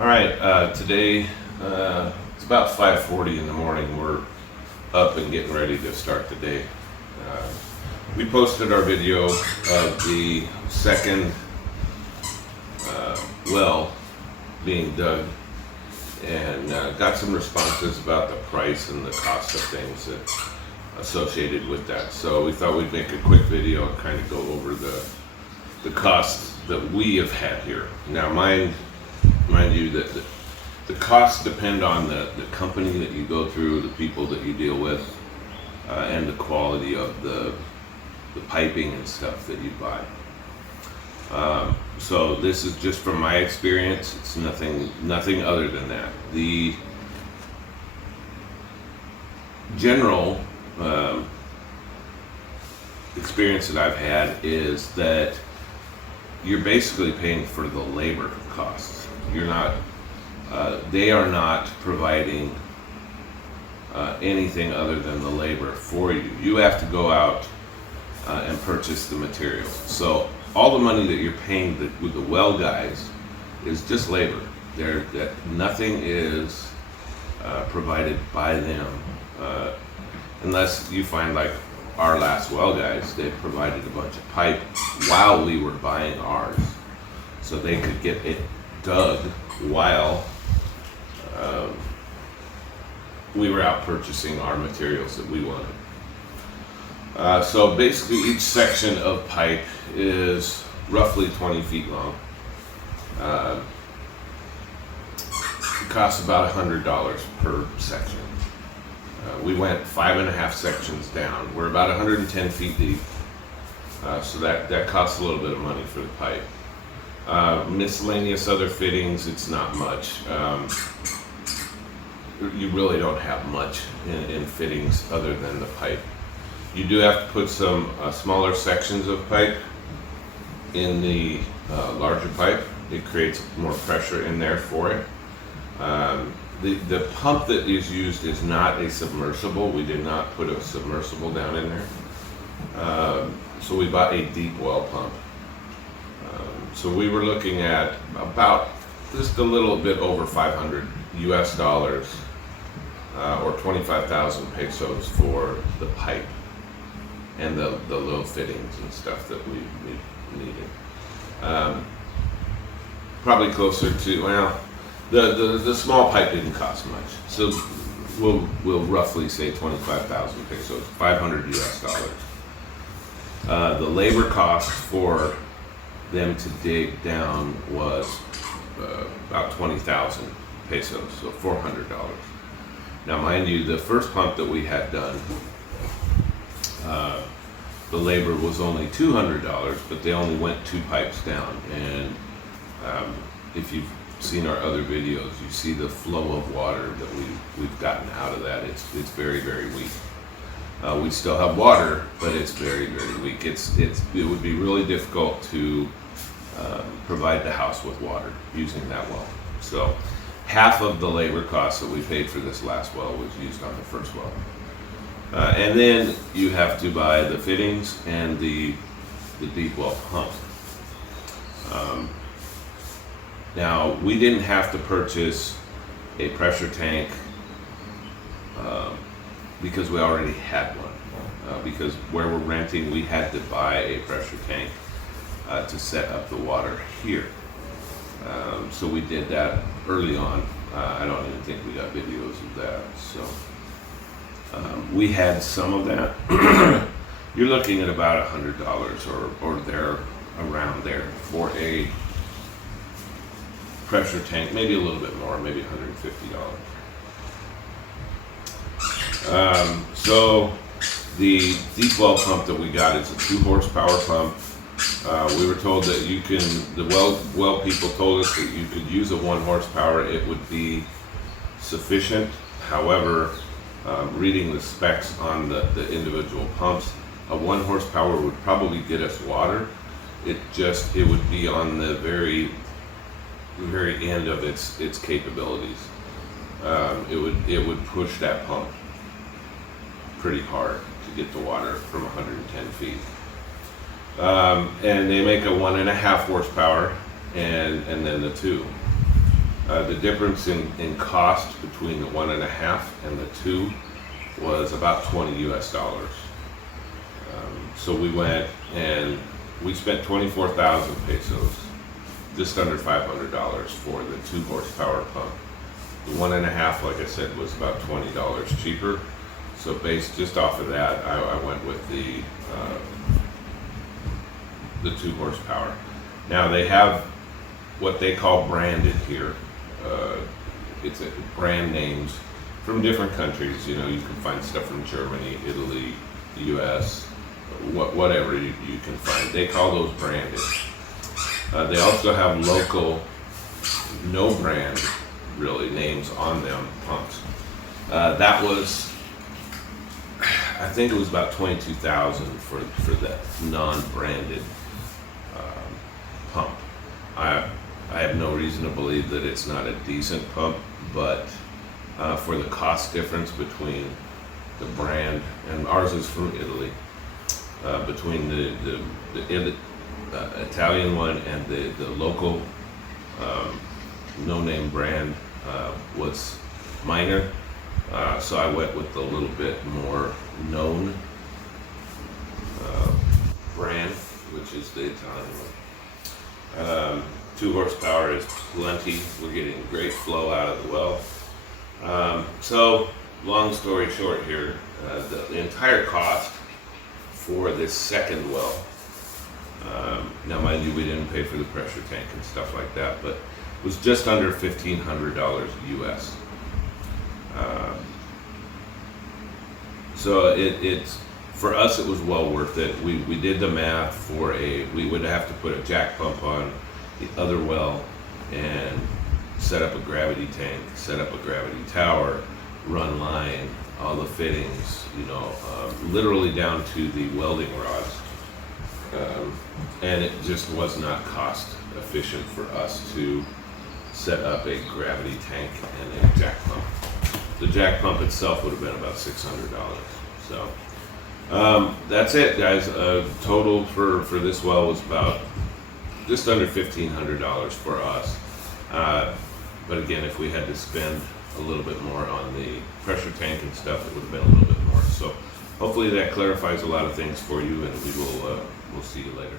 All right, today it's about 5:40 in the morning. We're up and getting ready to start the day. Uh, we posted our video of the second well being dug and got some responses about the price and the cost of things that associated with that. So we thought we'd make a quick video and kind of go over the costs that we have had here. Now, mind you that the costs depend on the company that you go through, the people that you deal with, and the quality of the piping and stuff that you buy. So this is just from my experience. It's nothing other than that. The general experience that I've had is that you're basically paying for the labor costs. They are not providing anything other than the labor for you. You have to go out and purchase the materials. So all the money that you're paying with the well guys is just labor. That nothing is provided by them, unless you find like our last well guys, they provided a bunch of pipe while we were buying ours, so they could get it dug while we were out purchasing our materials that we wanted. So basically each section of pipe is roughly 20 feet long. It costs about $100 per section. We went 5.5 sections down. We're about 110 feet deep. So that costs a little bit of money for the pipe. Miscellaneous other fittings, it's not much. You really don't have much in fittings other than the pipe. You do have to put some smaller sections of pipe in the larger pipe. It creates more pressure in there for it. The pump that is used is not a submersible. We did not put a submersible down in there. So we bought a deep well pump. So we were looking at about just a little bit over $500 US, or 25,000 pesos for the pipe and the little fittings and stuff that we needed. Probably closer to, well, the small pipe didn't cost much, so we'll roughly say 25,000 pesos, $500 US. The labor cost for them to dig down was about 20,000 pesos, so $400. Now, mind you, the first pump that we had done, the labor was only $200, but they only went 2 pipes down. And if you've seen our other videos, you see the flow of water that we've gotten out of that. It's very, very weak. We still have water, but it's very, very weak. It would be really difficult to provide the house with water using that well. So half of the labor costs that we paid for this last well was used on the first well. And then you have to buy the fittings and the deep well pump. Now, we didn't have to purchase a pressure tank because we already had one. Because where we're renting, we had to buy a pressure tank to set up the water here. So we did that early on. I don't even think we got videos of that. So we had some of that. You're looking at about $100 or there, around there, for a pressure tank, maybe a little bit more, maybe $150. So the deep well pump that we got is a 2 horsepower pump. We were told that the well people told us that you could use a 1 horsepower, it would be sufficient. However, reading the specs on the individual pumps, a 1 horsepower would probably get us water. It would be on the very end of its capabilities. It would push that pump pretty hard to get the water from 110 feet. And they make a 1.5 horsepower and then the 2. The difference in cost between the 1.5 and the 2 was about 20 US dollars. So we went and we spent 24,000 pesos, just under $500 for the 2 horsepower pump. The 1.5, like I said, was about $20 cheaper. So based just off of that, I went with the 2 horsepower. Now they have what they call branded here. It's brand names from different countries. You know, you can find stuff from Germany, Italy, the U.S., whatever you can find. They call those branded. They also have local, no brand really names on them pumps. That was, I think it was about 22,000 for that non-branded pump. I have no reason to believe that it's not a decent pump, but for the cost difference between the brand, and ours is from Italy, between the Italian one and the local no-name brand was minor, so I went with a little bit more known brand, which is the Italian one. 2 horsepower is plenty. We're getting great flow out of the well. So, long story short here, the entire cost for this second well, now mind you, we didn't pay for the pressure tank and stuff like that, but it was just under $1,500 US. So it's for us, it was well worth it. We did the math for we would have to put a jack pump on the other well and set up a gravity tank, set up a gravity tower, run line, all the fittings, you know, literally down to the welding rods. And it just was not cost efficient for us to set up a gravity tank and a jack pump. The jack pump itself would have been about $600. So that's it, guys. Total for this well was about just under $1,500 for us. But again, if we had to spend a little bit more on the pressure tank and stuff, it would have been a little bit more. So hopefully that clarifies a lot of things for you, and we'll see you later.